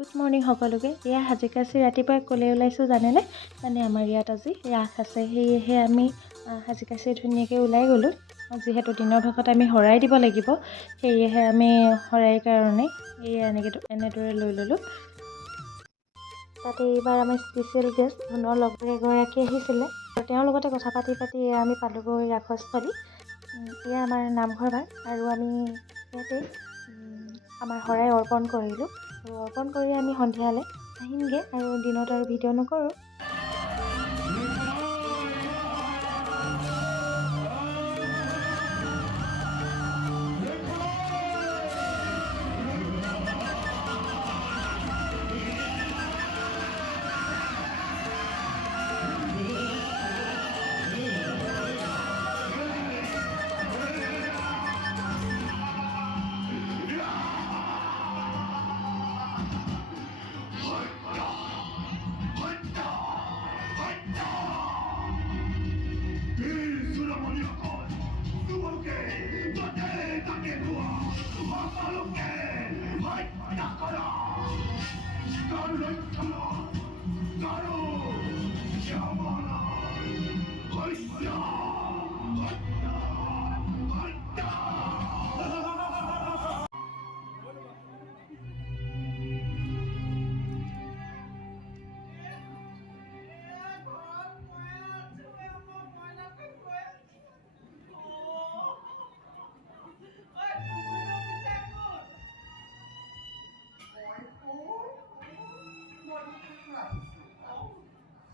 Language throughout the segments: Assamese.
গুড মৰ্ণিং সকলোকে। এয়া সাজিকাচি ৰাতিপুৱাই ক'লে ওলাইছোঁ জানেনে? মানে আমাৰ ইয়াত আজি ৰাস আছে, সেয়েহে আমি সাজিকাচি ধুনীয়াকৈ ওলাই গ'লোঁ। যিহেতু দিনৰ ভাগত আমি শৰাই দিব লাগিব, সেয়েহে আমি শৰাইৰ কাৰণে এনেদৰে লৈ ল'লোঁ। তাতে এইবাৰ আমাৰ স্পেচিয়েল গেষ্ট ধুনৰ লগৰ এগৰাকী আহিছিলে আৰু তেওঁৰ লগতে কথা পাতি এয়া আমি পালোগৈ ৰাসস্থলী। এয়া আমাৰ নামঘৰ ভাগ আৰু আমি ইয়াতে আমাৰ শৰাই অৰ্পণ কৰিলোঁ। আৰু অৰ্পণ কৰি আমি সন্ধিয়ালৈ আহিমগৈ আৰু দিনত আৰু ভিডিঅ' নকৰোঁ।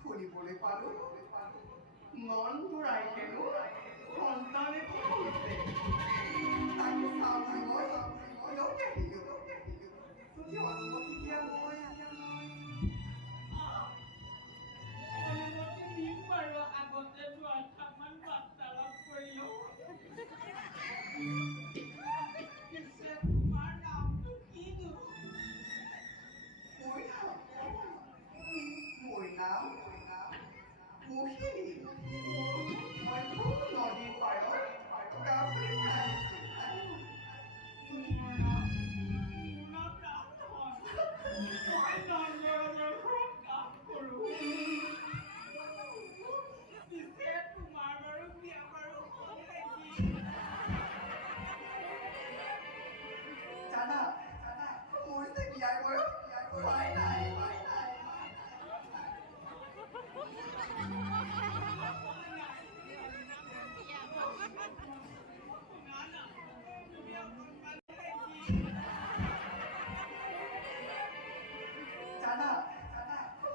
শুনিবলৈ পালো মন ঘূৰাই হেনো সন্তান এটি হৈছে। তাকে চাবলৈ মই লৈ আহিলো। যদি অনুমতি দিয়া মই অনুমতি দিম বাৰু। আগতে দুআষাৰমান বাৰ্তালাপ কৰি লওঁ। পিছে তোমাৰ নামটো কিনো? মোৰ নাম মোহিনী। মই খুব নদীৰ পাৰৰ গাঁৱৰ পৰা আহিছো। মোৰ নাম ৰামধন। মই নন্দৰাজৰ ঘৰত কাম কৰোঁ। পিছে তোমাৰ বাৰু বিয়া বাৰু হ'ল নেকি? জানা মোৰ যে বিয়াৰ বয়স হোৱাই নাই। শুনা না, তুমি অকণমান জানা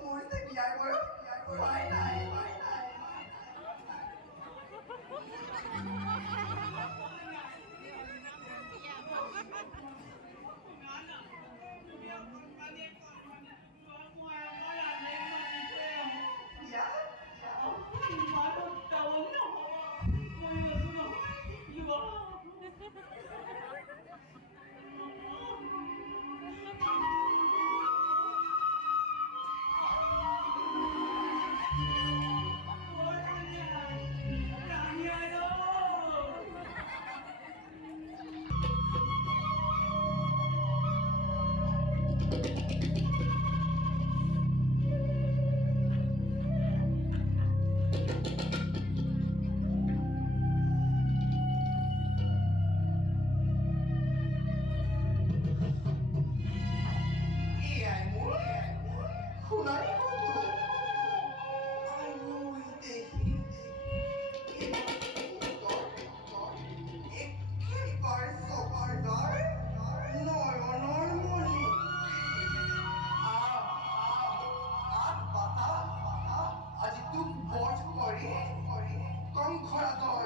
মোৰ যে বিয়াৰ বয়স হোৱাই নাই। বিয়া এয়াই মোৰ সোণালী বন্ধু। আজি তোক বধ কৰি কংসৰাজৰ